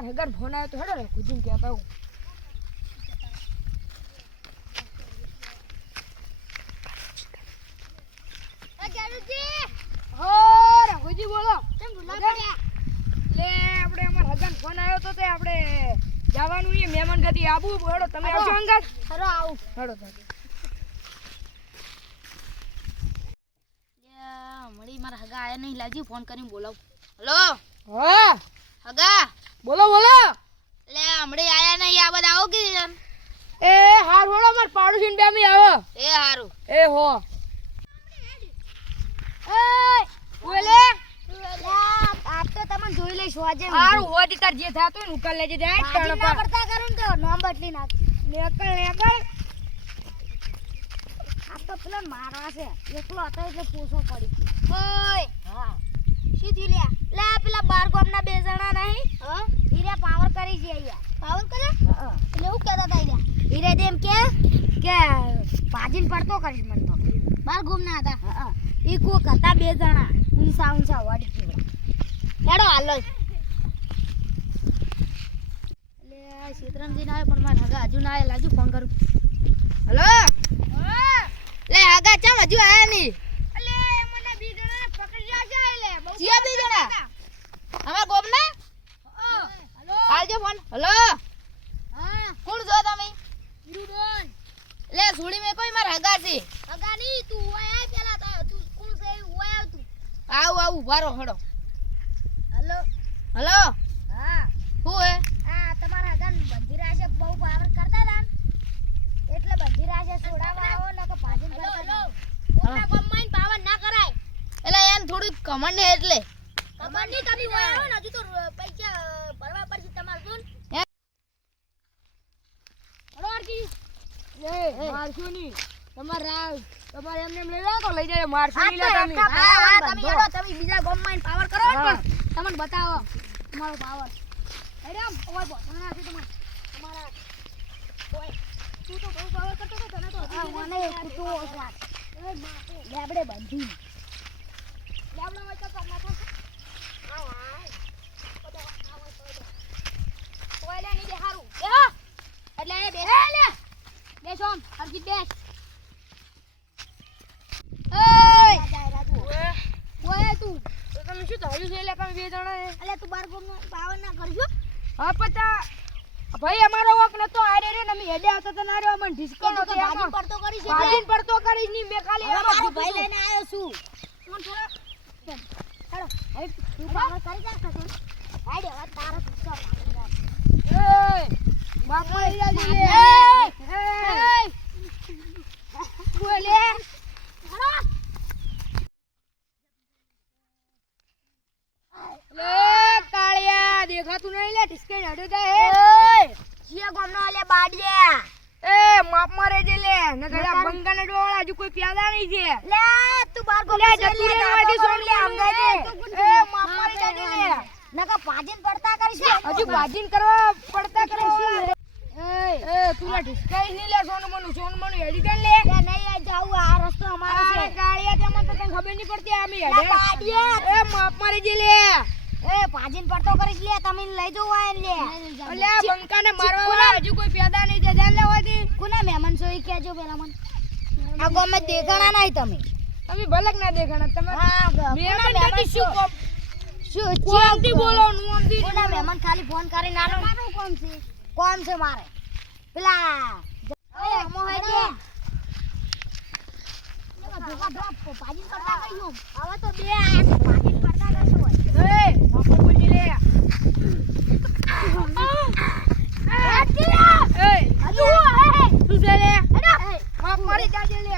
અમાર હગાર ફોન આવ્યો તો હેડો ને ખુજીને કહેતા હું ખુજી બોલો કેમ ભૂલા પડ્યા લે આપણે અમાર હગાર ફોન આવ્યો તો તે આપણે જવાનું છે મહેમાન ગતિ આબુ હેડો તમે આવજો અંગાત હેડો આવું હેડો મળી મારા હગા આયા નહીં લાજી ફોન કરીને બોલાવ હેલો હા હગા બોલો બોલો લે હમણે આયા નહીં આ બધા આવો કે એ હાર હોડો માર પાડોશી બે મી આવો એ હારું એ હો એ બોલે આપ તો તમને જોઈ લઈશું આજે હારું હોડી તાર જે થાતો ને ઉકલ લેજે જાય પાજી ના પડતા કરું તો નામ બદલી નાખ નેકળ આપ તો પેલા મારવા છે એકલો હતો એટલે પૂછો પડી ઓય હા શી થી લે લે પેલા બાર ગામના બે જણા નહીં હા હીરે પાવર કરી છે અહીંયા પાવર કરે હા એટલે હું કહેતા હતા હીરે દેમ કે પાજીન પડતો કરીશ મન તો બાર ગામના હતા હા ઈ કોક હતા બે જણા ઊંસા વાડી જીવડા હેડો હાલો લે સીતરામજી ના આવે પણ મારા હગા હજુ ના આવે લાજુ ફોન કરું હેલો લે આગા ચમ હજુ આયા ની અલે મને બી જણાને પકડી જા છે લે બહુ સિયા બી જણા અમાર ગોમના હેલો આલજો ફોન હેલો હા કોણ છો તમે ઈરુડોન લે સુડી મે કોઈ માર હગા છે હગા ની તું ઓય આય પેલા તું કોણ છે ઓય આવ તું આવ ભારો હડો હેલો હેલો હા હું હે આ તમારા હગા બંધીરા છે બહુ પાવર કરતા હતા એટલે બંધીરા છે છોડાવા આવો નકો ભાજીન કરતા ઓના ગમમાં પાવર ના કરાય એટલે એમ થોડું કમંડ હે એટલે ખબર નહીં તમે ઓય આવો ને હજુ તો પૈસા ભરવા પડશે તમાર જોન અડવારજી એ મારશો ની તમારે એમને લઈ જાવ તો લઈ જાય મારશો ની લે તમે હા તમે હેડો તમે બીજા ગમમાં પાવર કરો ને તમને બતાવો તમારો પાવર અરેમ ઓય બો ના છે તમારા ઓય તું તો બહુ પાવર કરતો તો તને તો મને કૂટો વાત લેબડે બંધી લેબડો હોય તો કરના થશે આવ આય ઓય લે ની દે હારું એટલે એ બેસ લે બેસ ઓમ હરજી બેસ ઓય તું તો તમે શું થયું છે લે તમે બે જણા એટલે તું બાર ગમનો પાવર ના કરજો હા પતા ભાઈ અમારો વક નતો આરે રે ને અમે હેડે આવતા તો ના રે અમને ડિસ્કાઉન્ટ હતો ભાજી પડતો કરી છે ભાજીન પડતો કરી ની મે ખાલી મારો ભાઈ લઈને આવ્યો છું કોણ થોડો હેડો હેડ તું પાવર કરી જા છો હેડ હવે તારો ગુસ્સો એ બાપ મારી જાજી લે બોલે લે કાળિયા દેખાતું નહીં લે ડિસ્કાઉન્ટ હડે જાય ઓય જીયા ગમનો લે બાડિયા એ માપ મારે જે લે ને ગડા બંગાને ડોળા હજુ કોઈ પ્યાદા નહીં છે લે તું બાર ગમનો લે જતું રે વાડી સોન લે સમજાય દે એ માપ મારે જાજી લે નકા ભાજીન પડતા કરીશ હજુ ભાજીન કરવા પડતા કરે એ તું લે ડિસ્કાઉન્ટ નહીં લે સોન મનું હેડી કર લે લે નહીં જાવ આ રસ્તો અમારો છે કાળિયા તેમાં તો તને ખબર નહીં પડતી આમી હેડે બાડિયા એ માપ મારે જે લે એ ભાજીન પડતો કરીશ લે તમે લઈ જાવ આ લે અલ્યા બંકાને મારવા વાળા હજુ કોઈ પ્યાદા નહીં છે જાન લેવાથી કોના મહેમાન છો ઈ કહેજો પેલા મને આ ગમે દેખાણા નહીં તમે તમે ભલક ના દેખાણા તમે હા મહેમાન મહેમાન નથી શું કોમ શું કોમથી બોલો નોમથી કોના મહેમાન ખાલી ફોન કરીને આલો મારું કોમ છે મારે પેલા ઓય અમો હે દે ભાજીન પડતા કર્યું હવે તો બે ભાજીન પડતા કરશું એ બાપુ બોલી લે એ એ હજુ તું છે લે માપ મારી જાજે લે